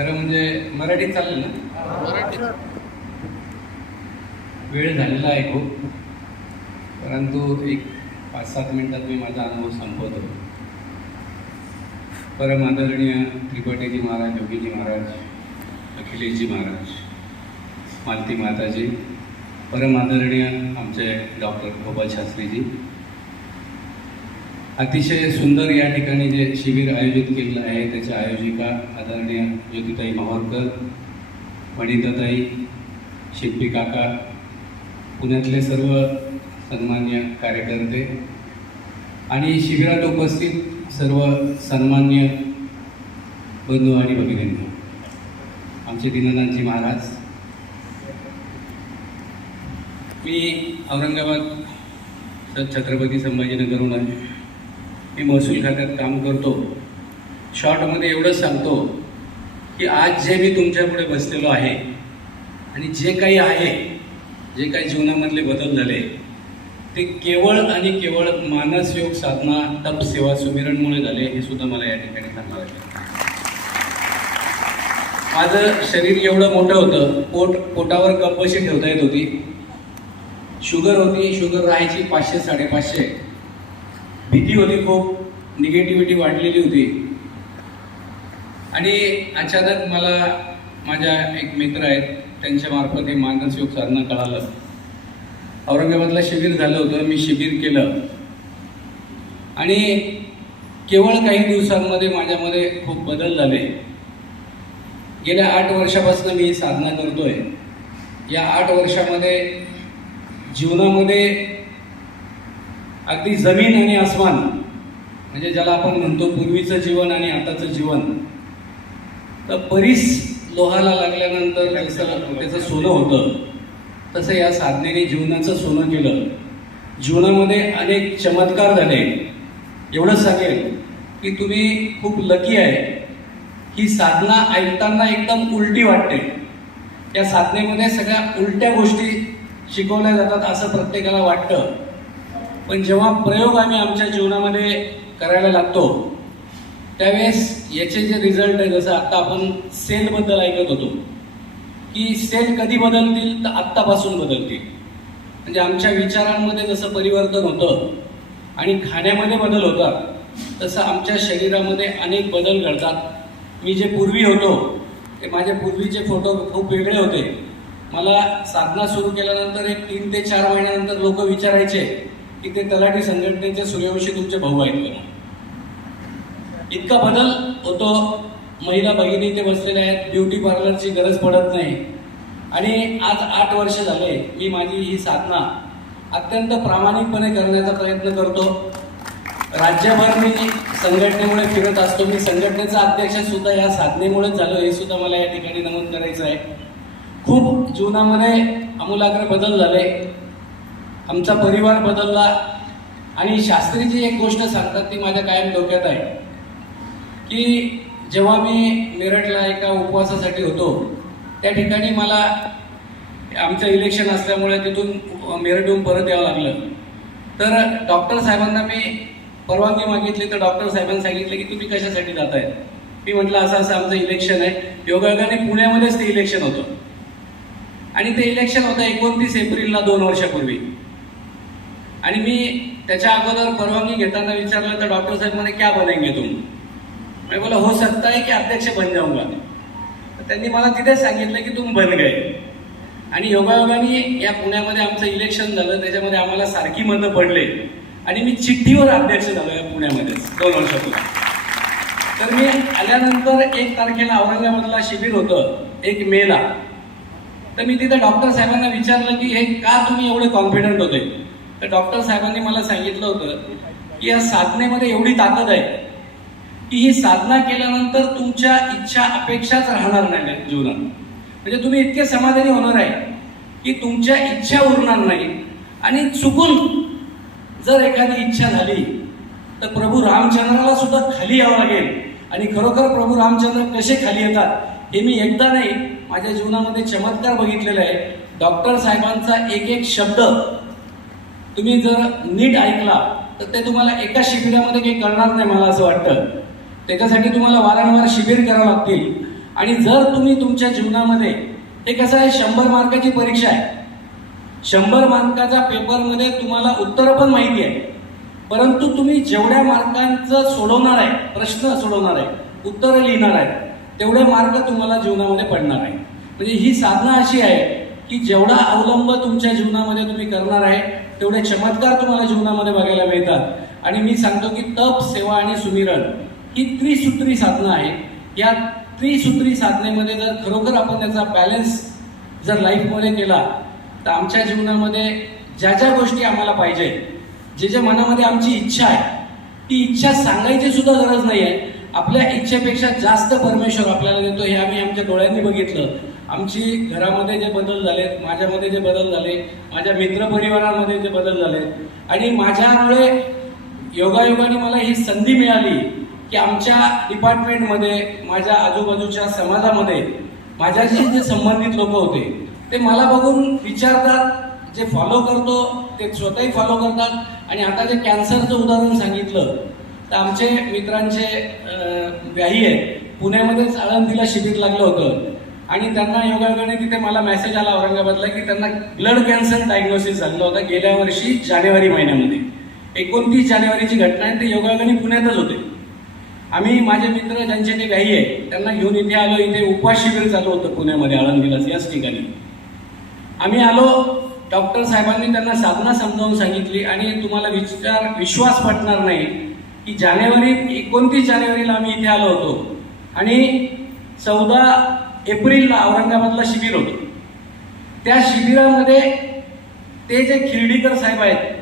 खरं म्हणजे मराठीत चालेल ना? वेळ झालेला आहे खूप, परंतु एक 5-7 मिनिटात मी माझा अनुभव संपवतो. परम आदरणीय त्रिपाठीजी महाराज, योगीजी महाराज, अखिलेशजी महाराज, मालती माताजी, परम आदरणीय आमचे डॉक्टर गोपाल शास्त्रीजी, अतिशय सुंदर या ठिकाणी जे शिबिर आयोजित केलेलं आहे त्याच्या आयोजिका आदरणीय ज्योतिताई माहूरकर, वनिताताई, शिल्पी काका, पुण्यातले सर्व सन्मान्य कार्यकर्ते आणि शिबिरात उपस्थित सर्व सन्मान्य बंधू आणि भगिनींनो, आमचे दीनानाथजी महाराज. मी औरंगाबाद छत्रपती संभाजीनगरहून आहे. मी महसूल खात्यात काम करतो. शॉर्टमध्ये एवढंच सांगतो की आज जे मी तुमच्यापुढे बसलेलो आहे आणि जे काही आहे, जे काही जीवनामधले बदल झाले ते केवळ आणि केवळ मानस योग साधना, तप, सेवा, सुमिरणमुळे झाले, हे सुद्धा मला या ठिकाणी सांगावं लागेल. माझं शरीर एवढं मोठं होतं, पोटावर कपबशी ठेवता येत होती, शुगर होती, शुगर राहायची 500-550, भीती होती, खूप निगेटिव्हिटी वाढलेली होती. आणि अचानक मला माझ्या एक मित्र आहेत त्यांच्या मार्फत हे मानस योग साधना कळालं. औरंगाबादला शिबिर झालं होतं, मी शिबिर केलं आणि केवळ काही दिवसांमध्ये माझ्यामध्ये खूप बदल झाले. गेल्या 8 वर्षापासून मी साधना करतोय. या 8 वर्षामध्ये जीवनामध्ये अगदी जमीन आणि आसमान, म्हणजे ज्याला आपण म्हणतो पूर्वीचं जीवन आणि आताचं जीवन, तर बरीच लोहाला लागल्यानंतर जसं त्याचं सोनं होतं तसं या साधनेने जीवनाचं सोनं केलं. जीवनामध्ये अनेक चमत्कार झाले. एवढंच सांगेल की तुम्ही खूप लकी आहे. ही साधना ऐकताना एकदम उलटी वाटते. या साधनेमध्ये सगळ्या उलट्या गोष्टी शिकवल्या जातात असं प्रत्येकाला वाटतं, पण जेव्हा प्रयोग आम्ही आमच्या जीवनामध्ये करायला लागतो त्यावेळेस याचे जे रिझल्ट आहे, जसं आता आपण सेलबद्दल ऐकत होतो की सेल कधी बदलतील, तर आत्तापासून बदलतील. म्हणजे आमच्या विचारांमध्ये जसं परिवर्तन होतं आणि खाण्यामध्ये बदल होता, तसं आमच्या शरीरामध्ये अनेक बदल घडतात. मी जे पूर्वी होतो ते माझे पूर्वीचे फोटो खूप वेगळे होते. मला साधना सुरू केल्यानंतर एक 3 ते 4 महिन्यानंतर लोक विचारायचे की ते तलाठी संघटनेचे सूर्यवंशी तुमचे भाऊ आहेत का? इतका बदल होतो. महिला भगिनी ते बसलेल्या आहेत, ब्युटी पार्लरची गरज पडत नाही. आणि आज 8 वर्ष झाले मी माझी ही साधना अत्यंत प्रामाणिकपणे करण्याचा प्रयत्न करतो. राज्यभर मी संघटनेमुळे फिरत असतो. मी संघटनेचा अध्यक्ष सुद्धा या साधनेमुळेच झालो, हे सुद्धा मला या ठिकाणी नमूद करायचं आहे. खूप जीवनामध्ये आमूलाग्र बदल झाले. आमचा परिवार बदलला. आणि शास्त्रीजी एक गोष्ट सांगतात ती माझ्या कायम डोक्यात आहे की जेव्हा मी मेरठला एका उपवासासाठी होतो त्या ठिकाणी मला आमचं इलेक्शन असल्यामुळे तिथून मेरठहून परत यावं लागलं. तर डॉक्टर साहेबांना मी परवानगी मागितली, तर डॉक्टर साहेबांनी सांगितलं की तुम्ही कशासाठी जात आहे? मी म्हटलं असं असं आमचं इलेक्शन आहे. योगायोगाने पुण्यामध्येच ते इलेक्शन होतं आणि ते इलेक्शन होतं 29 एप्रिलला 2 वर्षापूर्वी. आणि मी त्याच्या अगोदर परवानगी घेताना विचारलं तर डॉक्टर साहेब म्हणे क्या बनेंगे तुम? मैं बोला हो सकता है की अध्यक्ष बन जाऊंगा. तर त्यांनी मला तिथेच सांगितलं की तुम बन गए. आणि योगायोगाने या पुण्यामध्ये आमचं इलेक्शन झालं, त्याच्यामध्ये आम्हाला सारखी मतं पडले आणि मी चिठ्ठीवर अध्यक्ष झालो या पुण्यामध्येच 2 वर्षापूर्वी. तर मी आल्यानंतर 1 तारखेला औरंगाबादला शिबिर होतं 1 मेला. तर मी तिथे डॉक्टर साहेबांना विचारलं की हे का तुम्ही एवढे कॉन्फिडंट होते? तर डॉक्टर साहेबांनी मला सांगितलं होतं की या साधनेमध्ये एवढी ताकद आहे की ही साधना केल्यानंतर तुमच्या इच्छा अपेक्षाच राहणार नाही जीवनात. म्हणजे तुम्ही इतके समाधानी होणार आहे की तुमच्या इच्छा उरणार नाही. आणि चुकून जर एखादी इच्छा झाली तर प्रभू रामचंद्राला सुद्धा खाली यावं लागेल. आणि खरोखर प्रभू रामचंद्र कसे खाली येतात हे मी एकदा नाही माझ्या जीवनामध्ये चमत्कार बघितलेला आहे. डॉक्टर साहेबांचा एक शब्द तुम्ही जर नीट ऐकला तर ते तुम्हाला एका शिबिरामध्ये काही करणार नाही मला असं वाटतं. त्याच्यासाठी तुम्हाला वारंवार शिबिर करावं लागतील. आणि जर तुम्ही तुमच्या जीवनामध्ये, हे कसं आहे, 100 मार्काची परीक्षा आहे, 100 मार्काच्या पेपरमध्ये तुम्हाला उत्तरं पण माहिती आहे, परंतु तुम्ही जेवढ्या मार्कांचं सोडवणार आहे, प्रश्न सोडवणार आहे, उत्तरं लिहिणार आहे, तेवढे मार्क तुम्हाला जीवनामध्ये पडणार आहे. म्हणजे ही साधना अशी आहे की जेवढा अवलंब तुमच्या जीवनामध्ये तुम्ही करणार आहे तेवढे चमत्कार तुम्हाला जीवनामध्ये बघायला मिळतात. आणि मी सांगतो की तप, सेवा आणि सुमिरण ही त्रिसूत्री साधना आहे. या त्रिसूत्री साधनेमध्ये जर खरोखर आपण त्याचा बॅलन्स जर लाईफमध्ये केला तर आमच्या जीवनामध्ये ज्या ज्या गोष्टी आम्हाला पाहिजे, जे जे मनामध्ये आमची इच्छा आहे, ती इच्छा सांगायची सुद्धा गरज नाही आहे. आपल्या इच्छेपेक्षा जास्त परमेश्वर आपल्याला देतो. हे आम्ही आमच्या डोळ्यांनी बघितलं. आमची घरामध्ये जे बदल झालेत, माझ्यामध्ये जे बदल झाले, माझ्या मित्रपरिवारामध्ये जे बदल झाले, आणि माझ्यामुळे योगायोगाने मला ही संधी मिळाली की आमच्या डिपार्टमेंटमध्ये, माझ्या आजूबाजूच्या समाजामध्ये माझ्याशी जे संबंधित लोक होते ते मला बघून विचारतात, जे फॉलो करतो ते स्वतःही फॉलो करतात. आणि आता जे कॅन्सरचं उदाहरण सांगितलं तर आमचे मित्रांचे व्याही आहेत, पुण्यामध्येच आळंदीला शिबिर लागलं होतं आणि त्यांना योगायोगाने तिथे मला मेसेज आला औरंगाबादला की त्यांना ब्लड कॅन्सर डायग्नोसिस झालं होतं गेल्या वर्षी जानेवारी महिन्यामध्ये. 29 जानेवारीची घटना आहे. ते योगायोगाने पुण्यातच होते. आम्ही, माझे मित्र ज्यांचे ते व्याही आहे, त्यांना घेऊन इथे आलो. इथे उपवास शिबिर चालू होतं पुण्यामध्ये, आळंदीलाच याच ठिकाणी आम्ही आलो. डॉक्टर साहेबांनी त्यांना साधना समजावून सांगितली आणि तुम्हाला विश्वास पटणार नाही की 29 जानेवारीला आम्ही इथे आलो होतो आणि 14 एप्रिलला औरंगाबादला शिबिर होतं. त्या शिबिरामध्ये ते जे खिर्डीकर साहेब आहेत,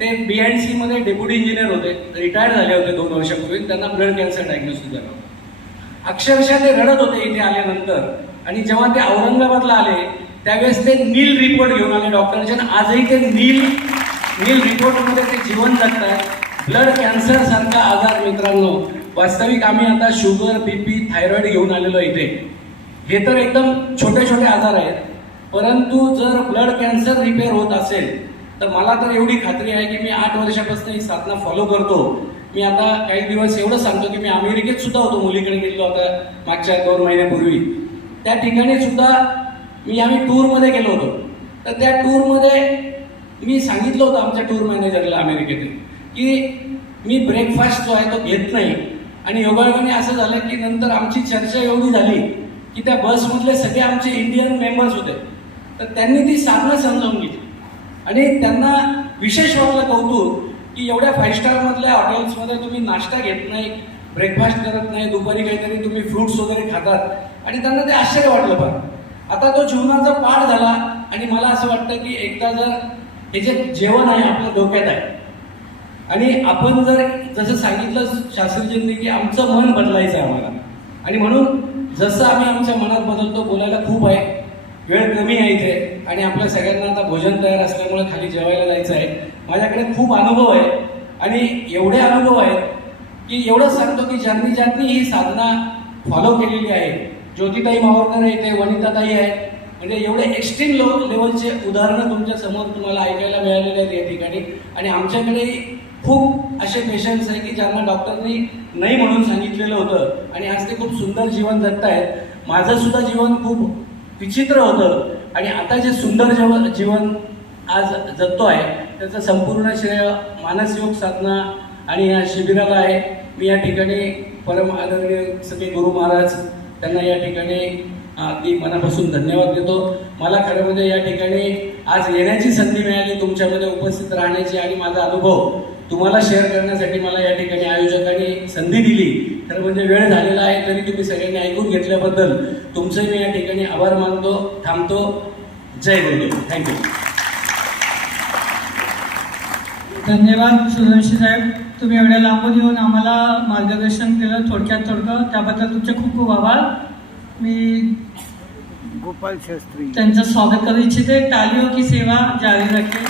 ते BNC मध्ये डेप्युटी इंजिनियर होते, रिटायर झाले होते 2 वर्षापूर्वी. त्यांना ब्लड कॅन्सर डायग्नोसिस झालं. अक्षरशः ते रडत होते इथे आल्यानंतर. आणि जेव्हा ते औरंगाबादला आले त्यावेळेस ते नील रिपोर्ट घेऊन आले डॉक्टरचे. आजही ते नील रिपोर्टमध्ये ते जीवन जगतात. ब्लड कॅन्सर सारखा आजार मित्रांनो, वास्तविक आम्ही आता शुगर, BP, थायरॉइड घेऊन आलेलो इथे. हे तर एकदम छोटे छोटे आजार आहेत, परंतु जर ब्लड कॅन्सर रिपेअर होत असेल तर मला तर एवढी खात्री आहे की मी 8 वर्षापासून ही साधना फॉलो करतो. मी आता काही दिवस एवढं सांगतो की मी अमेरिकेत सुद्धा होतो, मुलीकडे गेलो आता मागच्या 2 महिन्यापूर्वी. त्या ठिकाणी सुद्धा आम्ही टूरमध्ये गेलो होतो. तर त्या टूरमध्ये मी सांगितलं होतं आमच्या टूर मॅनेजरला अमेरिकेतील की मी ब्रेकफास्ट जो आहे तो घेत नाही. आणि योगायोगाने असं झालं की नंतर आमची चर्चा एवढी झाली की त्या बसमधले सगळे आमचे इंडियन मेंबर्स होते. तर त्यांनी ती साधना समजावून घेतली आणि त्यांना विशेष वाटलं कौतुक की एवढ्या 5 स्टारमधल्या हॉटेल्समध्ये तुम्ही नाश्ता घेत नाही, ब्रेकफास्ट करत नाही, दुपारी काहीतरी तुम्ही फ्रुट्स वगैरे खातात. आणि त्यांना ते आश्चर्य वाटलं. पण आता तो जीवनाचा पाठ झाला. आणि मला असं वाटतं की एकदा जर हे जे जेवण आहे आपल्या डोक्यात आहे आणि आपण जर जसं सांगितलं शास्त्रीजींनी की आमचं मन बदलायचं आहे आम्हाला. आणि म्हणून जसं आम्ही आमच्या मनात बदलतो, बोलायला खूप आहे, वेळ कमी आहे इथे आणि आपल्या सगळ्यांना आता भोजन तयार असल्यामुळे खाली जेवायला जायचं आहे. माझ्याकडे खूप अनुभव आहे आणि एवढे अनुभव आहेत की एवढंच सांगतो की ज्यांनी ही साधना फॉलो केलेली आहे, ज्योतिताई मावरकर आहे इथे, वनिताताई आहे, म्हणजे एवढे एक्स्ट्रीम लेवलचे उदाहरणं तुमच्या समोर तुम्हाला ऐकायला मिळालेले आहेत या ठिकाणी. आणि आमच्याकडे खूप असे पेशंट्स आहे की ज्यांना डॉक्टरनी नाही म्हणून सांगितलेलं होतं आणि आज ते खूप सुंदर जीवन जगतायत. माझं सुद्धा जीवन खूप विचित्र होतं आणि आता जे सुंदर जीवन आज जगतो आहे त्याचं संपूर्ण श्रेय मानसयोग साधना आणि या शिबिराला आहे. मी या ठिकाणी परम आदरणीय सगळे गुरु महाराज त्यांना या ठिकाणी अगदी मनापासून धन्यवाद देतो. मला खरं म्हणजे या ठिकाणी आज येण्याची संधी मिळाली, तुमच्यामध्ये उपस्थित राहण्याची आणि माझा अनुभव तुम्हाला शेअर करण्यासाठी मला या ठिकाणी आयोजकांनी संधी दिली. खरं म्हणजे वेळ झालेला आहे तरी तुम्ही सगळ्यांनी ऐकून घेतल्याबद्दल तुमचंही मी या ठिकाणी आभार मानतो. थांबतो. जय गुरुदेव. थँक्यू. धन्यवाद सूर्यवंशी साहेब, तुम्ही एवढ्या लांबून येऊन आम्हाला मार्गदर्शन केलं थोडक्यात त्याबद्दल तुमचे खूप खूप आभार. मी गोपाल शास्त्री त्यांचं स्वागत करू इच्छिते. टालियों की सेवा जारी रखें.